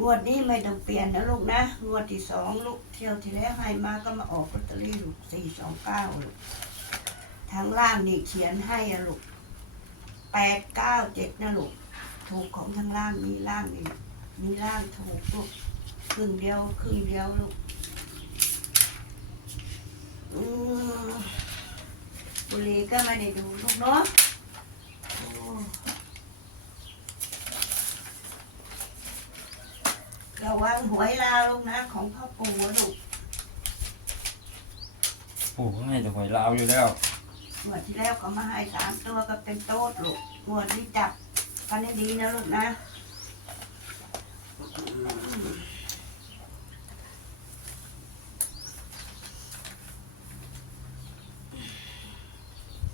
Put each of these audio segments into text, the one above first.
งวดนี้ไม่ต้องเปลี่ยนนะลูกนะ งวดที่สองลูกเที่ยวที่แล้วให้มาก็มาออกลอตเตอรี่ลูกสี่สองเก้าลูกทางล่างนี่เขียนให้อะลูกแปดเก้าเจ็ดนะลูก ถูกของทางล่างมีล่างนี่มีล่างถูกลูกครึ่งเดียวครึ่งเดียวลูกอืมบุรีก็ไม่ได้ดูลูกเนาะโอ้ระวังหวยลาวลูกนะ ของพ่อปู่อะลูกปู่ก็ให้แต่หวยลาวอยู่แล้วงวดที่แล้วก็มาให้สามตัวก็เป็นโต๊ดลูกงวดนี้จับกันให้ดีนะลูกนะ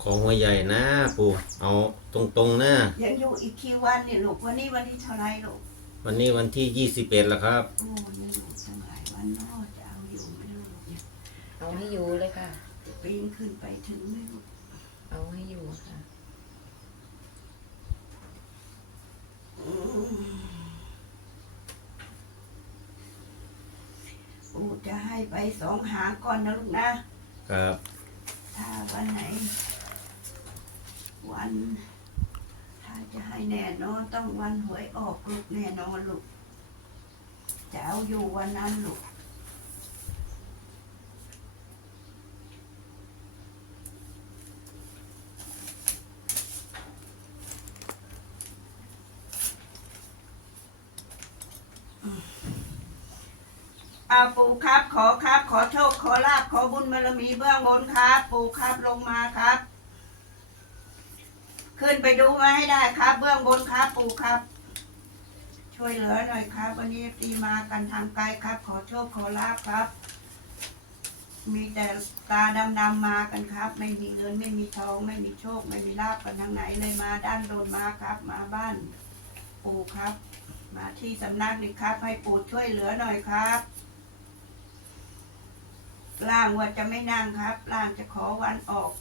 ของหัวใหญ่นะปู่เอาตรงๆนะยังอยู่อีกกี่วันเนี่ยลูกวันนี้วันที่เท่าไรลูกวันนี้วันที่ยี่สิบเอ็ดแล้วครับ โอ้ยังอยู่ตั้งหลายวันเนอะจะเอาอยู่ไม่รู้ลูกเนี่ยเอาให้อยู่เลยค่ะ จะปีนขึ้นไปถึงไหมลูกเอาให้อยู่ค่ะอืมปู่จะให้ไปสองหางก่อนนะลูกนะ ครับ ถ้าวันไหน วัน ถ้าจะให้แน่นอนต้องวันหวยออกลูกแน่นอนลูกจะเอาอยู่วันนั้นลูก อาปู่ครับ ขอครับ ขอโชค ขอลาบขอบุญบารมีเบื้องบนครับ ปู่ครับลงมาครับ ขึ้นไปดูมาให้ได้ครับ เบื้องบนครับ ปู่ครับ ช่วยเหลือหน่อยครับ วันนี้ตีมากันทางไกลครับ ขอโชค ขอลาบครับ มีแต่ตาดำๆมากันครับ ไม่มีเงินไม่มีทองไม่มีโชค ไม่มีลาบกันทางไหนเลยมาด้านโดนมาครับ มาบ้าน ปู่ครับ มาที่สำนักนี่ครับ ให้ปู่ช่วยเหลือหน่อยครับ ล่างว่าจะไม่นั่งครับ ล่างจะขอวันออก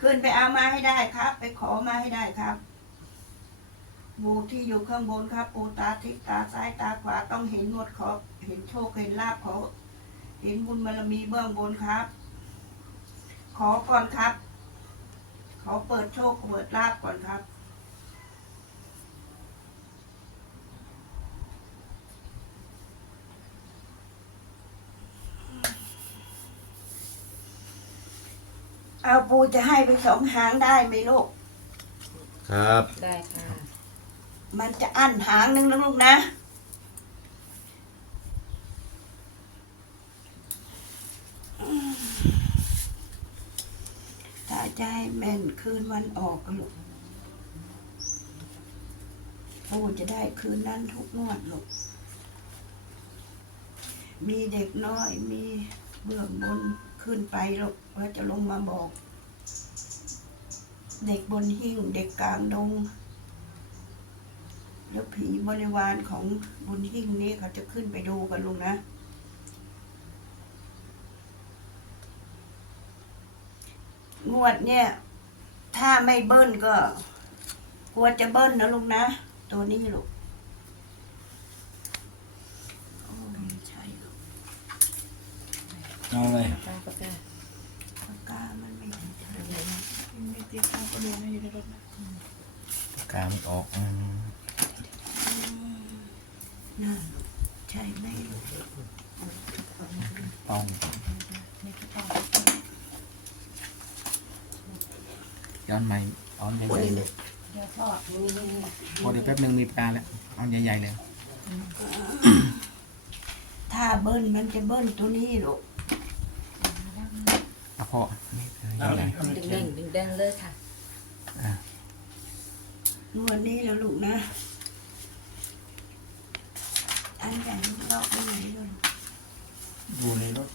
ขึ้นไปเอามาให้ได้ครับ ไปขอมาให้ได้ครับ บูที่อยู่ข้างบนครับปูตาทิศตาซ้ายตาขวาต้องเห็นหมดขอเห็นโชคเห็นลาบขอ เห็นบุญบารมีเบื้องบนครับ ขอก่อนครับ ขอเปิดโชคเปิดลาบก่อนครับเอาปูจะให้ไปสองหางได้ไหมลูก ครับ ได้ค่ะ มันจะอั้นหางหนึงนะลูกนะ ถ้าจะให้แม่นคืนวันออกก็ลูกปู่จะได้คืนนั้นทุกงวดลูก มีเด็กน้อยมีเบื้องบนขึ้นไปลูกว่าจะลงมาบอก เด็กบนหิ้งเด็กกลางดง แล้วผีบริวารของบุญหิ้งนี้เขาจะขึ้นไปดูกันลุงนะงวดเนี่ย ถ้าไม่เบิ้ลก็กลัวจะเบิ้ลนะลุงนะ ตัวนี้ลูกโอ้ไม่ใช่ลูกเอาเลยตามปากกาปากกามันไม่ถึงจะเอาเลยนะไม่เตรียมข้าวก็ดูนะอยู่ในรถนะกามออกอืม นั่นลูกใช่ไหมลูก ต้อง ในกระเป๋า ย้อนใหม่เอ้อนใหญ่ๆเลยเดี๋ยวพ่อพอเดี๋ยวแป๊บนึงมีปลาแล้วเอาใหญ่ๆเลยถ้าเบิ้ลมันจะเบิ้ลตัวนี้ลูกเอาพอเอาเลยดึงเด้งดึงเด้งเลยค่ะงวดนี้แล้วลูกนะ อันใหญ่ลูกเราไปไหนเลยอยู่ในรถ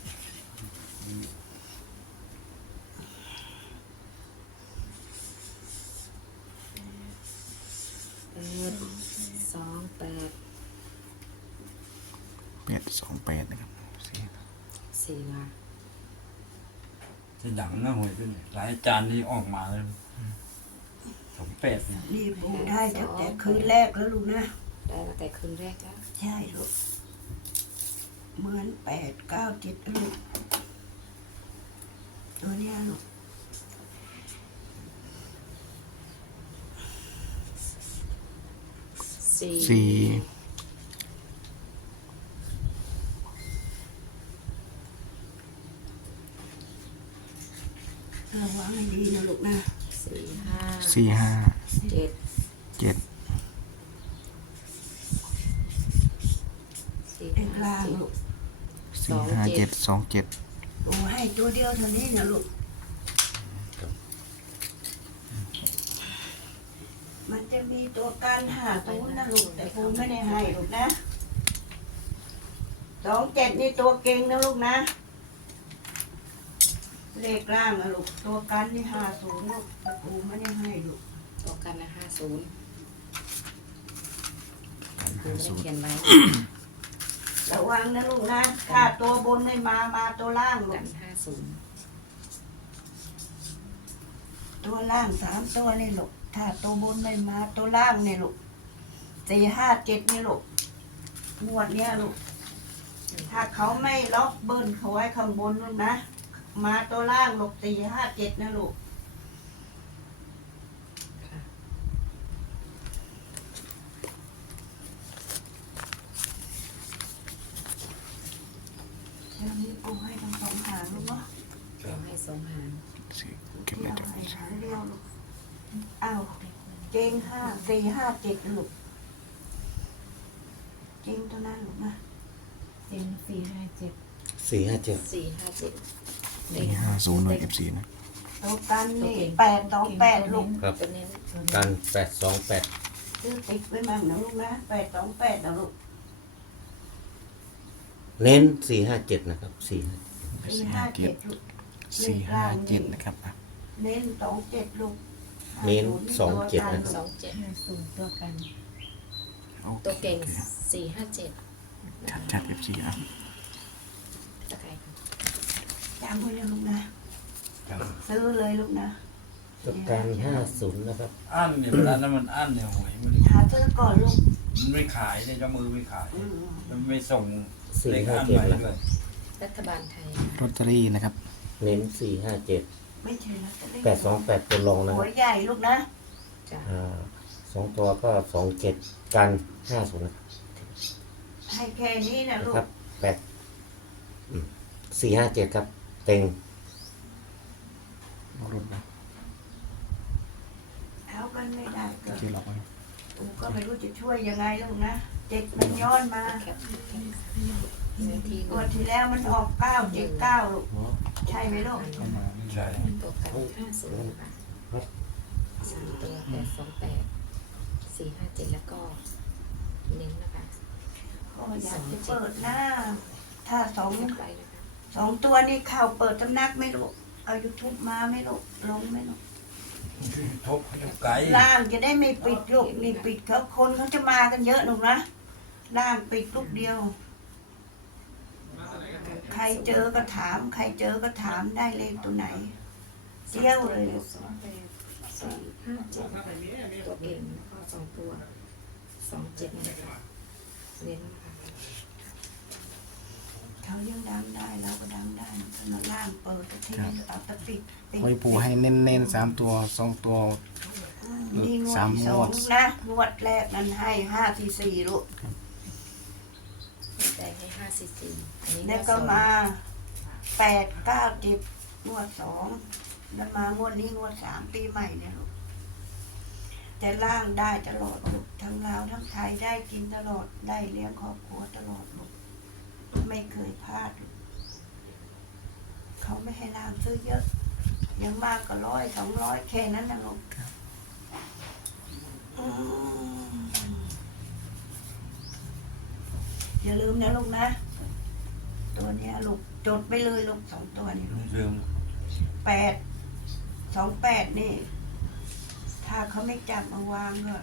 แปดสองแปดแปดสองแปดนะครับสี่สี่มาจะดังนะหวยเป็นหลายจานนี้ออกมาเลยสองแปดเนี่ยนี่ปูได้ตั้งแต่คืนแรกแล้วลูกนะ ได้ตั้งแต่คืนแรกแล้วใช่ลูกเหมือนแปดเก้าเจ็ดลูกตัวเนี้ยลูก สี่สี่ระวังให้ดีนะลูกนะสี่ห้าสี่ห้าเจ็ดเจ็ดสี่เด็กห้าล่างเจ็ดลูกสี่ห้าเจ็ดสองเจ็ดปูให้ตัวเดียวเท่านี้นะลูก มันจะมีตัวการหาตูนนะลูกแต่ปูไม่ได้ให้ลูกนะสองเจ็ดนี่ตัวเก่งนะลูกนะ เลขล่างนะลูกตัวกันนี่ห้าศูนย์ลูกแต่ปูไม่ได้ให้ลูกตัวกันนะห้าศูนย์กันคือห้าไม่ได้ศูนย์เขียนไว้ระวังนะลูกนะถ้าตัวบนไม่มามาตัวล่างลูกักนห้าศูนย์ตัวล่างสามตัวนี่ลูก ถ้าตัวบนไม่มาตัวล่างเนี่ยลูกสี่ห้าเจ็ดนี่ลูกงวดเนี้ยลูก ถ้าเขาไม่ล็อกเบิ้ลเขาไว้ข้างบนลูกนนะ มาตัวล่างลูกสี่ห้าเจ็ดนะลูกค่ะเดี๋ยวนี้ปูให้ทั้งสองหางลูกเนาะ ให้สองหางเก็บเดีไว้ยวจ้ะให้หางเดียวลูก อ้าวเจงห้าสี่ห้าเจ็ดลูกเจงตัวนั้นลูกนะเป็นสี่ห้าเจ็ดสี่ห้าเจ็ดสี่ห้าเจ็ดสี่ห้าศูนย์หน่วยเอฟซีนะตัวกันนี่แปดสองแปดลูกครับตัวนี้นะกันแปดสองแปดซื้อติดไว้มั่งนะลูกนะแปดสองแปดนะลูกเน้นสี่ห้าเจ็ดนะครับสี่สี่ห้าเจ็ดลูกสี่ห้าเจ็ดนะครับอะเน้นสองเจ็ดลูก เน้นสองเจ็ดนะคสรับองเจ็ดห้าศูนย์ตัวกันโอตัวเคเก่งสี่ห้าเจ็ดชัดชัดเอฟซีอะตะไคร้ค่ะจำไว้เลยลูกนะซื้อเลยลูกนะ ตัวการห้าศูนย์นะครับ อั้นเนี่ยเวลานั้นมันอั้นเนี่ยหวยมันหาซื้อก่อนลูกมันไม่ขายเนี่ยเจ้ามือไม่ขาย อืมมันไม่ส่งสี่เลขห้าอั้นเจ็ดไปนะเลครับยรัฐบาลไทยลอตเตอรี่นะครับ เน้นสี่ห้าเจ็ด ไม่ใช่ลอตเตอรี่แปดสองแปดตัวรองนะคหัรัวบใหญ่ลูกนะจ้ะอ่าสองตัวก็สองเจ็ดกันห้าศูนย์นะครับให้แค่นี้นะลูนะกครับแปดสี่ห้าเจ็ดครับ เต็งรถนะเอากันไม่ได้ก็ที่ล็อกไว้กูก็ไม่รู้จะช่วยยังไงลูกนะเจ็ดมันย้อนมา แคปแคป เนื้อที่ตัวที่แล้วมันออกเก้าเจ็ดเก้าลูกใช่ไหมลูกเข้ามาใช่ตัวกันห้าศูนย์ค่ะสามตัวแปดสองแปดสี่ห้าเจ็ดแล้วก็เน้นนะคะก็อยากจะเปิดหน้า ถ้าสองเน้นไปนะคะสองตัวนี่เข้าเปิดตำนักไม่ลูกเอายูทูบมาไม่ลูกลงไม่ลูกทบเขาจะไกลล่างจะได้ไม่ปิดลูกนี่ปิดเขาคนเขาจะมากันเยอะหนูนะล่างปิดลูกเดียว ใครเจอก็ถาม ใครเจอก็ถามได้เลขตัวไหนเจียวเลยลูกสองแปดสี่ห้าเจ็ดตัวเองแล้วก็สองตัวสองเจ็ดนะคะเน้นนะคะเขายังดังได้เราก็ดังได้ขนาดล่างเปิดตะทีเอาตะปิดปิดคอยปูให้เน้นเน้นๆสามตัวสองตัว อืมนี่งวสาดมที่สงอวงดนะงวดแรกนั้นให้ห้าสี่สี่ลูกใจให้ห้าสี่สี่อันนี้แล้วก็มาแปดเก้าเจ็ดงวดสองแล้วมางวดนี้งวดสามปีใหม่เนี่ยลูกจะล่างได้ตลอดลูกทั้งลาวทั้งไทยได้กินตลอดได้เลี้ยงครอบครัวตลอดลูกไม่เคยพลาดลูกเขาไม่ให้ล่างซื้อเยอะอยังมากก็ร้อยสองร้อยแค่นั้นนะลูกอืมอย่าลืม นะลูกนะ ตัวเนี้ยลูกจดไปเลยลูกสองตัวนี้ลูกลืมแปดสองแปดนี่ ถ้าเขาไม่จับมาวางก็